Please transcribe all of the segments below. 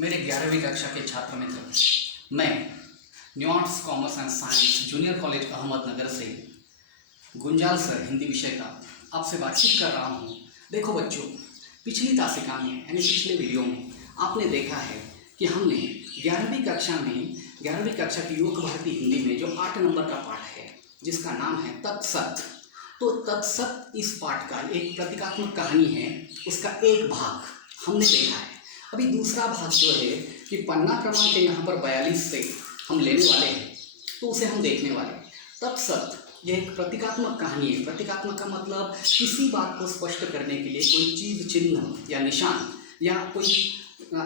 मेरे 11वीं कक्षा के छात्र मित्र, मैं new arts commerce and science junior college Ahmednagar से गुंजाल सर हिंदी विषय का आपसे बातचीत कर रहा हूँ। देखो बच्चों, पिछली तासिका में यानी पिछले वीडियो में आपने देखा है कि हमने 11वीं कक्षा की योग भारती हिंदी में जो 8 नंबर का पाठ है जिसका नाम है तत्सत। तो तत्सत इस पाठ का एक प्रतीकात्मक कहानी है, उसका एक भाग हमने देखा है। अभी दूसरा भाग जो है कि पन्ना क्रमांक यहाँ पर 42 से हम लेने वाले हैं, तो उसे हम देखने वाले हैं। तत्सत यह एक प्रतीकात्मक कहानी है। प्रतीकात्मक का मतलब किसी बात को स्पष्ट करने के लिए कोई चीज़, चिन्ह या निशान या कोई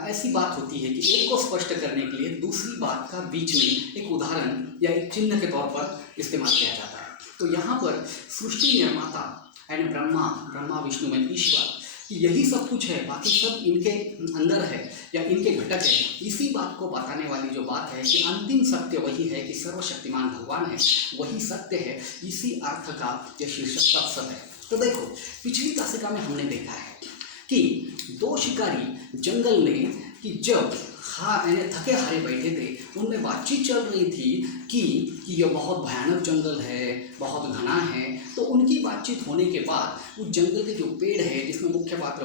ऐसी बात होती है कि एक को स्पष्ट करने के लिए दूसरी बात का बीच में एक उदाहरण या एक चिन्ह के तौर पर इस्तेमाल किया जाता है। तो यहाँ पर सृष्टि निर्माता यानी ब्रह्मा विष्णु में ईश्वर, यही सब कुछ है, बाकी सब इनके अंदर है या इनके घटक है। इसी बात को बताने वाली जो बात है कि अंतिम सत्य वही है कि सर्वशक्तिमान भगवान है, वही सत्य है। इसी अर्थ का यह शीर्षक तत्सत है। तो देखो, पिछली तासिका में हमने देखा है कि 2 शिकारी जंगल में कि जब थके हारे बैठे थे, उनमें बातचीत चल रही थी कि यह बहुत भयानक जंगल है, बहुत घना है। तो उनकी बातचीत होने के बाद उस जंगल के जो पेड़ है, जिसमें मुख्य पात्र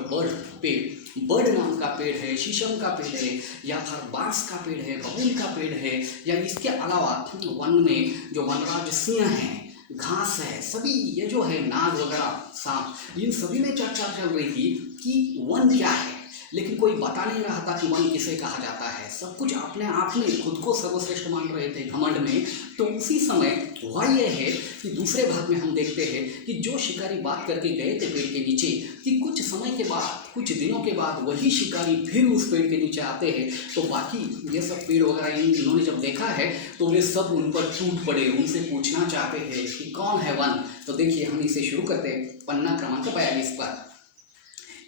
बड़ नाम का पेड़ है, शीशम का पेड़ है, या फिर बांस का पेड़ है, बबूल का पेड़ है, या इसके अलावा वन में जो वनराज सिंह हैं, घास है, सभी ये जो है नाग वगैरह, सांप, इन सभी में चर्चा चल रही थी कि वन क्या है। लेकिन कोई बता नहीं रहा था कि वन किसे कहा जाता है। सब कुछ अपने आप में खुद को सर्वश्रेष्ठ मान रहे थे घमंड में। तो उसी समय हुआ यह है कि दूसरे भाग में हम देखते हैं कि जो शिकारी बात करके गए थे पेड़ के नीचे, कि कुछ समय के बाद, कुछ दिनों के बाद वही शिकारी फिर उस पेड़ के नीचे आते हैं। तो बाकी ये सब पेड़ वगैरह इन्होंने जब देखा है तो वे सब उन पर टूट पड़े, उनसे पूछना चाहते हैं कि कौन है वन। तो देखिए, हम इसे शुरू करते हैं पन्ना क्रमांक 42 पर।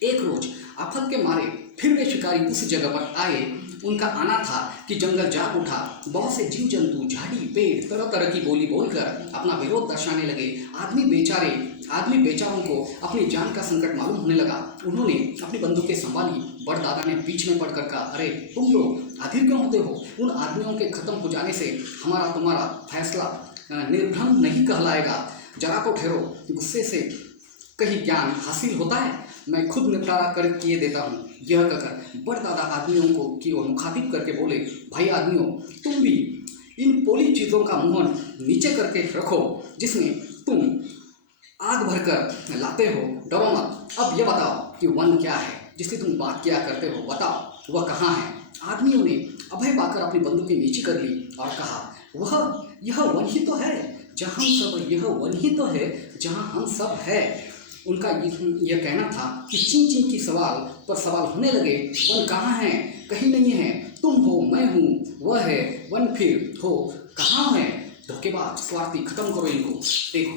एक रोज आफत के मारे फिर वे शिकारी उस जगह पर आए। उनका आना था कि जंगल जाग उठा। बहुत से जीव जंतु, झाड़ी, पेड़ तरह तरह की बोली बोलकर अपना विरोध दर्शाने लगे। आदमी बेचारों को अपनी जान का संकट मालूम होने लगा। उन्होंने अपनी बंदूकें संभाली। बड़ दादा ने बीच में पड़कर कहा, अरे तुम लोग आखिर क्यों होते हो? उन आदमियों के खत्म हो जाने से हमारा तुम्हारा फैसला निर्भ्रम नहीं कहलाएगा। जरा तो ठहरो, गुस्से से कहीं ज्ञान हासिल होता है? मैं खुद निपटारा कर किए देता हूँ। यह कहकर बड़ दादा आदमियों को की ओर मुखातिब करके बोले, भाई आदमियों, तुम भी इन पोली चीज़ों का मुंह नीचे करके रखो जिसमें तुम आग भरकर लाते हो। डरो मत। अब यह बताओ कि वन क्या है जिसकी तुम बात किया करते हो? बताओ, वह कहाँ है? आदमियों ने अभय पाकर अपनी बंदूकें नीचे कर ली और कहा, यह वन ही तो है जहाँ हम सब है। उनका यह कहना था कि चिन की सवाल होने लगे। वन कहाँ है? कहीं नहीं है। तुम हो, मैं हूँ, वह है। वन फिर हो कहाँ है? धोखेबाज, स्वार्थी, खत्म करो इनको। देखो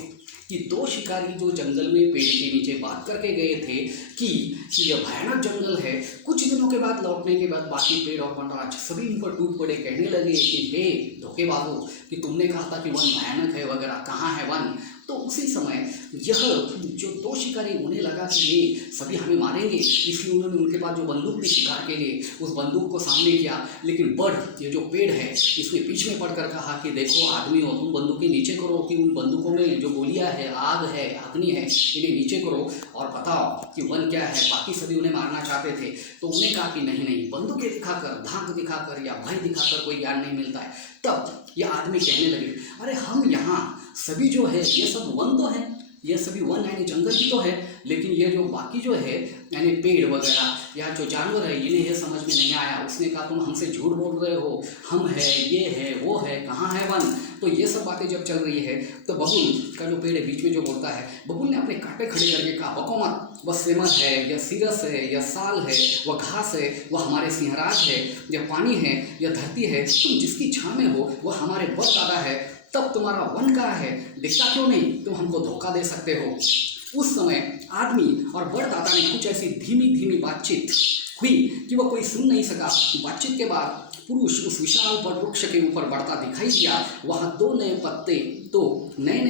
कि 2 शिकारी जो जंगल में पेड़ के नीचे बात करके गए थे कि यह भयानक जंगल है, कुछ दिनों के बाद लौटने के बाद बाकी पेड़ और वनराज सभी उन पर टूट पड़े। कहने लगे कि हे धोखेबाजों, कि तुमने कहा था कि वन भयानक है वगैरह, कहाँ है वन? तो उसी समय यह जो 2 शिकारी, उन्हें लगा कि ये सभी हमें मारेंगे, इसलिए उन्होंने उनके पास जो बंदूक थी शिकार के लिए, उस बंदूक को सामने किया। लेकिन बड़, ये जो पेड़ है, इसने बीच में पड़कर कहा कि देखो आदमियों, तुम बंदूकें नीचे करो कि उन बंदूकों में जो गोलियां है, आग है, अग्नि है, इन्हें नीचे करो और बताओ कि वन क्या है। बाकी सभी उन्हें मारना चाहते थे, तो उन्हें कहा कि नहीं, बंदूकें दिखाकर, धाक दिखाकर या भय दिखाकर कोई ज्ञान नहीं मिलता है। तब यह आदमी कहने लगे, अरे हम यहाँ सभी जो है ये सब वन तो है, ये सभी वन यानी जंगल ही तो है, लेकिन ये जो बाकी जो है यानी पेड़ वगैरह या जो जानवर है, इन्हें ये समझ में नहीं आया। उसने कहा, तुम हमसे झूठ बोल रहे हो, हम है, ये है, वो है, कहाँ है वन? तो ये सब बातें जब चल रही है तो बबूल का जो पेड़ है बीच में जो बोलता है, बबूल ने अपने कांटे खड़े करके कहा, बको मत, वह सेमर है, यह सीरस है, यह साल है, वह घास है, वह हमारे सिंहराज है, यह पानी है, यह धरती है, तुम जिसकी छाँ में हो वह हमारे बड़ दादा है। तब तुम्हारा वन कहाँ है? दिखता क्यों नहीं? तुम हमको धोखा दे सकते हो। उस समय आदमी और बड़ दादा ने कुछ ऐसी धीमी बातचीत हुई कि वह कोई सुन नहीं सका। बातचीत के बाद पुरुष उस विशाल वृक्ष के ऊपर बढ़ता दिखाई दिया। वहाँ दो नए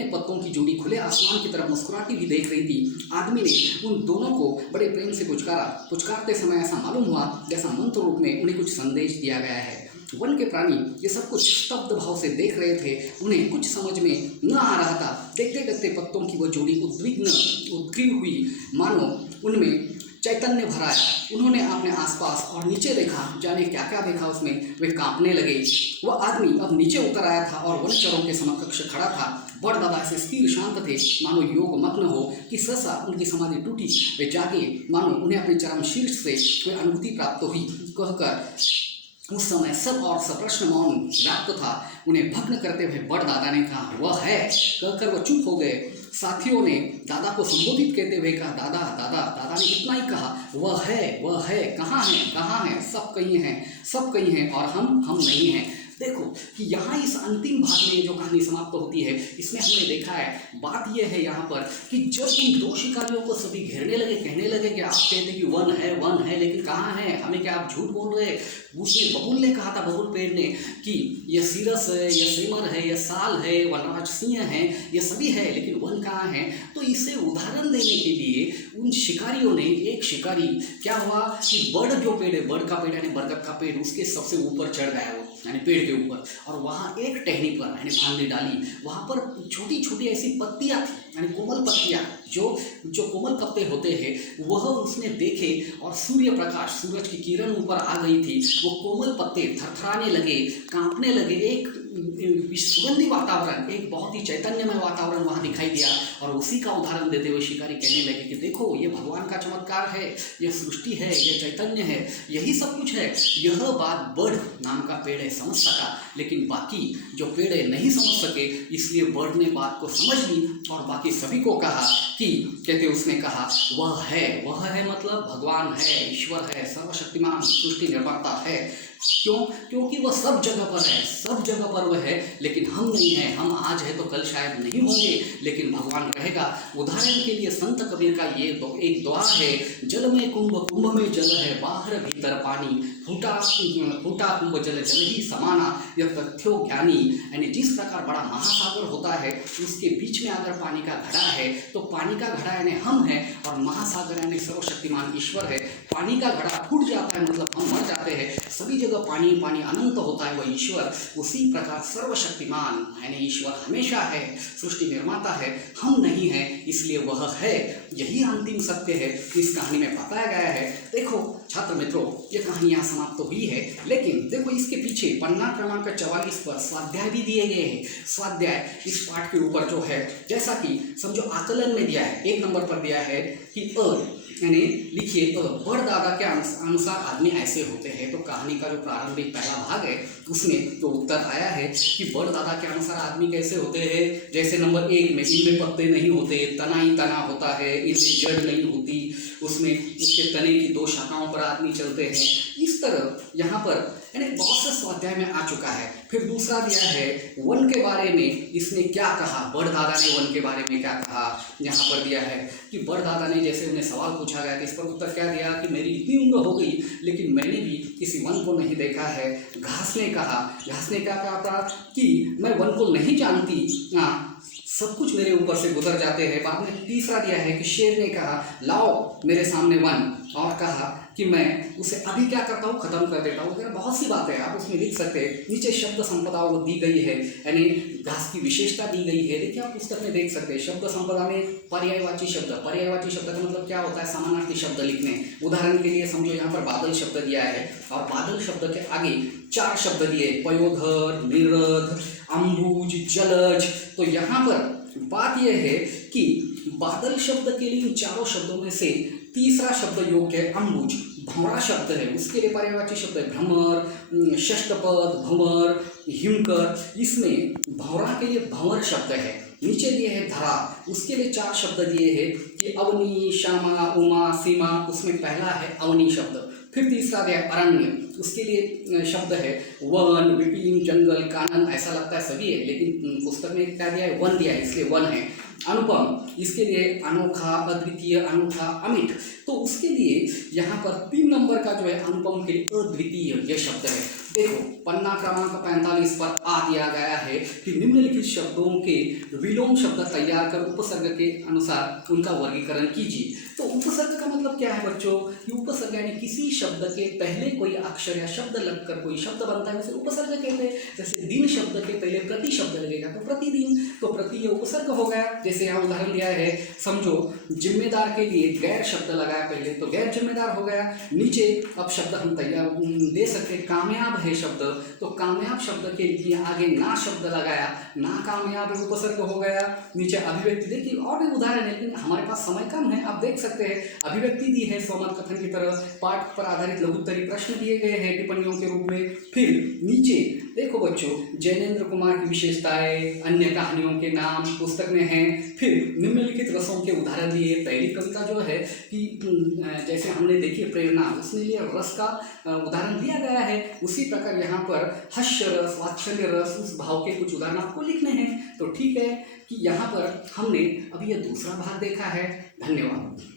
पत्तों की जोड़ी खुले आसमान की तरफ मुस्कुराती भी देख रही थी। आदमी ने उन दोनों को बड़े प्रेम से पुचकारते समय ऐसा मालूम हुआ जैसा मंत्र रूप में उन्हें कुछ संदेश दिया गया है। वन के प्राणी ये सब कुछ स्तब्ध भाव से देख रहे थे। उन्हें कुछ समझ में न आ रहा था। देखते देखते पत्तों की वो जोड़ी उद्ग्रीव हुई, मानो उनमें चैतन्य भराया। उन्होंने अपने आसपास और नीचे देखा, जाने क्या क्या देखा उसमें। वे कांपने लगे। वह आदमी अब नीचे उतर आया था और वनचरों के समकक्ष खड़ा था। बड़ दादा से स्थिर शांत थे, मानो योग मग्न हो कि सहसा उनकी समाधि टूटी। वे जागे, मानो उन्हें अपने चरम शीर्ष से कोई अनुभूति प्राप्त हुई। कहकर उस समय सब और सप्रश्न मौन व्याप्त था। उन्हें भग्न करते हुए बड़ दादा ने कहा, वह है। कहकर वह चुप हो गए। साथियों ने दादा को संबोधित करते हुए कहा, दादा दादा। दादा ने इतना ही कहा, वह है, कहाँ है, सब कहीं हैं और हम नहीं हैं। देखो कि यहाँ इस अंतिम भाग में जो कहानी समाप्त होती है, इसमें हमने देखा है, बात यह है यहाँ पर कि जब इन दो शिकारियों को सभी घेरने लगे, कहने लगे कि आप कहते कि वन है, लेकिन कहाँ है, हमें क्या आप झूठ बोल रहे। उसने बबूल ने कहा था, बबूल पेड़ ने, कि यह सीरस है, यह सेमर है, यह साल है, वनराज सिंह है, ये सभी है, लेकिन वन कहाँ है। तो इसे उदाहरण देने के लिए उन शिकारियों ने, एक शिकारी क्या हुआ कि बड़ जो पेड़ है, बड़ का पेड़ यानी बरगद का पेड़, उसके सबसे ऊपर चढ़ गया वो, यानी पेड़ के ऊपर, और वहाँ एक टहनी पर यानी फांदी डाली। वहाँ पर छोटी छोटी ऐसी पत्तियाँ थी, यानी कोमल पत्तियाँ, जो कोमल पत्ते होते हैं, वह उसने देखे और सूर्य प्रकाश, सूरज की किरण ऊपर आ गई थी। वो कोमल पत्ते थरथराने लगे, कांपने लगे। एक सुगंधी वातावरण, एक बहुत ही चैतन्यमय वातावरण वहाँ दिखाई दिया। और उसी का उदाहरण देते हुए शिकारी कहने लगे कि देखो, ये भगवान का चमत्कार है, यह सृष्टि है, यह चैतन्य है, यही सब कुछ है। यह बात बड़ नाम का पेड़ है समझ सका, लेकिन बाकी जो पेड़ है नहीं समझ सके, इसलिए बड़ ने बात को समझ ली और बाकी सभी को कहा कि उसने कहा, वह है मतलब भगवान है, ईश्वर है, सर्वशक्तिमान सृष्टि निर्माता है। क्यों? क्योंकि वह सब जगह पर वह है, लेकिन हम नहीं हैं। हम आज है तो कल शायद नहीं होंगे, लेकिन भगवान रहेगा। उदाहरण के लिए संत कबीर का ये एक दुआ है, जल में कुंभ में जल है, बाहर भीतर पानी, फूटा कुंभ जल ही समाना, यह तथ्यो ज्ञानी। यानी जिस प्रकार बड़ा महासागर होता है, उसके बीच में अगर पानी का घड़ा है, तो पानी का घड़ा यानी हम है, और महासागर यानी सर्वशक्तिमान ईश्वर है। पानी का घड़ा फूट जाता है मतलब हम मर जाते हैं। सभी जगह पानी अनंत होता है, वह ईश्वर। उसी प्रकार सर्वशक्तिमान यानी ईश्वर हमेशा है, सृष्टि निर्माता है, हम नहीं हैं, इसलिए वह है। यही अंतिम सत्य है, इस कहानी में बताया गया है। देखो छात्र मित्रों, ये कहानी यहाँ समाप्त तो हुई है, लेकिन देखो इसके पीछे पन्ना क्रमांक 44 पर स्वाध्याय भी दिए गए हैं। स्वाध्याय इस पाठ के ऊपर जो है, जैसा कि समझो आकलन में दिया है, 1 नंबर पर दिया है कि यानी लिखिए, बड़ दादा के अनुसार आदमी ऐसे होते हैं। तो कहानी का जो प्रारंभिक पहला भाग है, उसमें तो उत्तर आया है कि बड़ दादा के अनुसार आदमी कैसे होते हैं। जैसे नंबर 1 में, इनमें पत्ते नहीं होते, तना ही तना होता है, इनमें जड़ नहीं होती, उसमें उसके तने की 2 शाखाओं पर आदमी चलते हैं। इस तरह यहाँ पर यानी बहुत से स्वाध्याय में आ चुका है। फिर दूसरा दिया है वन के बारे में, इसने क्या कहा, बड़ दादा ने वन के बारे में क्या कहा। यहाँ पर दिया है कि बड़ दादा ने, जैसे उन्हें सवाल पूछा गया कि इस पर उत्तर क्या दिया कि मेरी इतनी उम्र हो गई, लेकिन मैंने भी किसी वन को नहीं देखा है। घास ने क्या कहा था कि मैं वन को नहीं जानती, सब कुछ मेरे ऊपर से गुजर जाते हैं। बाद में तीसरा दिया है कि शेर ने कहा, लाओ मेरे सामने वन, और कहा कि मैं उसे अभी क्या करता हूँ, खत्म कर देता हूँ। बहुत सी बातें आप उसमें लिख सकते हैं। नीचे शब्द संपदा वो दी गई है, यानी घास की विशेषता दी गई है। देखिए आप पुस्तक में देख सकते हैं, शब्द संपदा में पर्यायवाची शब्द का मतलब क्या होता है, समानार्थी शब्द लिखने। उदाहरण के लिए समझो यहाँ पर बादल शब्द दिया है, और बादल शब्द के आगे 4 शब्द दिए, पयोधर, निरध, अम्बुज, जलज। तो यहाँ पर बात यह है कि बादल शब्द के लिए इन 4 शब्दों में से तीसरा शब्द योग्य है, अम्बुज। भंवरा शब्द है, उसके लिए पर्यायवाची शब्द है भ्रमर, षष्टपद, भंवर, हिमकर। इसमें भंवरा के लिए भंवर शब्द है। नीचे दिए है धरा, उसके लिए 4 शब्द दिए हैं कि अवनी, श्यामा, उमा, सीमा। उसमें पहला है अवनी शब्द। फिर तीसरा दिया अरण्य, उसके लिए शब्द है वन, विपिन, जंगल, कानन। ऐसा लगता है सभी है, लेकिन पुस्तक में क्या दिया है, वन दिया है, इसलिए वन है। अनुपम, इसके लिए अनोखा, अद्वितीय, अनूठा, अमिट। तो उसके लिए यहाँ पर 3 नंबर का जो है अनुपम के लिए अद्वितीय ये शब्द है। देखो पन्ना क्रमांक 45 पर आ दिया गया है कि निम्नलिखित शब्दों के विलोम शब्द तैयार कर उपसर्ग के अनुसार उनका वर्गीकरण कीजिए। तो उपसर्ग का मतलब क्या है बच्चों, कि उपसर्ग यानी किसी शब्द के पहले कोई अक्षर या शब्द लगकर कोई शब्द बनता है उसे उपसर्ग कहते हैं। जैसे दिन शब्द के पहले प्रति शब्द लगेगा तो प्रतिदिन, तो प्रति ये उपसर्ग हो गया। जैसे यहाँ उदाहरण दिया है, समझो जिम्मेदार के लिए गैर शब्द लगाया पहले तो गैर जिम्मेदार हो गया। नीचे अब शब्द हम तैयार दे सकते, कामयाब है शब्द, तो कामयाब शब्द के लिए आगे ना शब्द लगाया, ना कामयाब उपसर्ग हो गया। नीचे अभिव्यक्ति, देखिए और भी उदाहरण है लेकिन हमारे पास समय कम है, आप देख सकते हैं। अभिव्यक्ति दी है स्वमत कथन की तरह, पाठ पर आधारित लघुत्तरी प्रश्न दिए गए हैं टिप्पणियों के रूप में। फिर नीचे देखो बच्चों, जैनेन्द्र कुमार की विशेषताएं, अन्य कहानियों के नाम पुस्तक में हैं। फिर निम्नलिखित रसों के उदाहरण दिए। पहली कविता जो है कि जैसे हमने देखी प्रेरणा, उसमें लिए रस का उदाहरण दिया गया है। उसी प्रकार यहाँ पर हास्य रस, वात्सल्य रस, उस भाव के कुछ उदाहरण आपको लिखने हैं। तो ठीक है कि यहाँ पर हमने अभी यह दूसरा भाग देखा है। धन्यवाद।